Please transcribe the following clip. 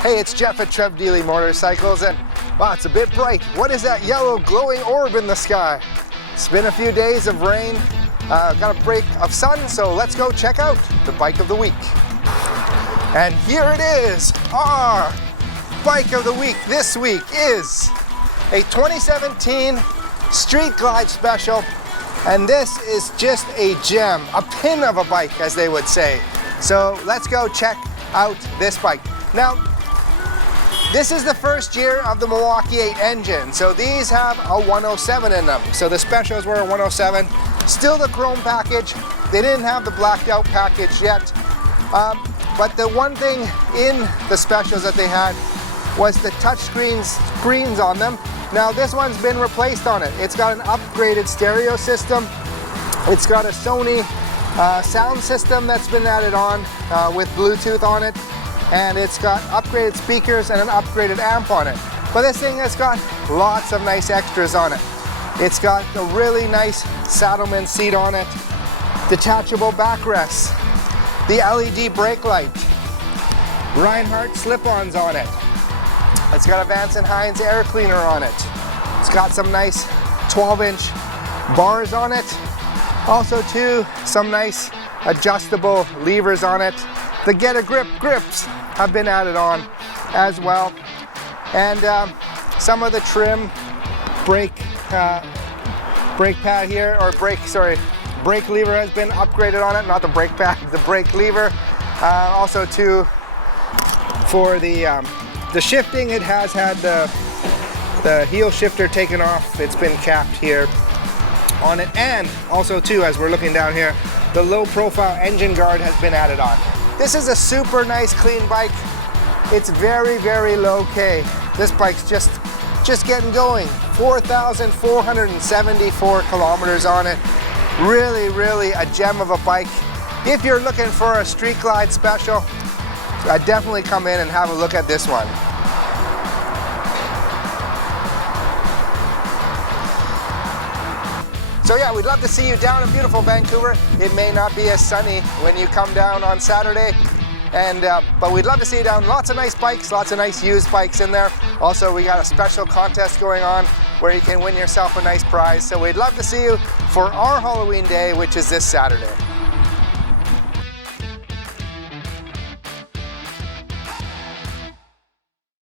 Hey, it's Jeff at Trev Deeley Motorcycles, and wow, it's a bit bright. What is that yellow glowing orb in the sky? It's been a few days of rain, got a break of sun, so let's go check out the bike of the week. And here it is, our bike of the week this week is a 2017 Street Glide Special, and this is just a gem, a pin of a bike, as they would say. So let's go check out this bike. Now, this is the first year of the Milwaukee 8 engine, so these have a 107 in them. So the specials were a 107, still the chrome package. They didn't have the blacked out package yet, but the one thing in the specials that they had was the touch screens on them. Now this one's been replaced on it. It's got an upgraded stereo system. It's got a Sony sound system that's been added on with Bluetooth on it. And it's got upgraded speakers and an upgraded amp on it. But this thing has got lots of nice extras on it. It's got a really nice Saddleman seat on it, detachable backrests, the LED brake light, Reinhardt slip-ons on it. It's got a Vance & Hines air cleaner on it. It's got some nice 12-inch bars on it. Also too, some nice adjustable levers on it. The Get a Grip grips have been added on as well. And some of the trim brake pad here, or brake lever has been upgraded on it, not the brake pad, the brake lever. Also too, for the shifting, it has had the heel shifter taken off. It's been capped here on it. And also too, as we're looking down here, the low profile engine guard has been added on. This is a super nice clean bike. It's very, very low K. This bike's just getting going. 4,474 kilometers on it. Really, really a gem of a bike. If you're looking for a Street Glide Special, definitely come in and have a look at this one. So yeah, we'd love to see you down in beautiful Vancouver. It may not be as sunny when you come down on Saturday, but we'd love to see you down. Lots of nice bikes, lots of nice used bikes in there. Also, we got a special contest going on where you can win yourself a nice prize. So we'd love to see you for our Halloween day, which is this Saturday.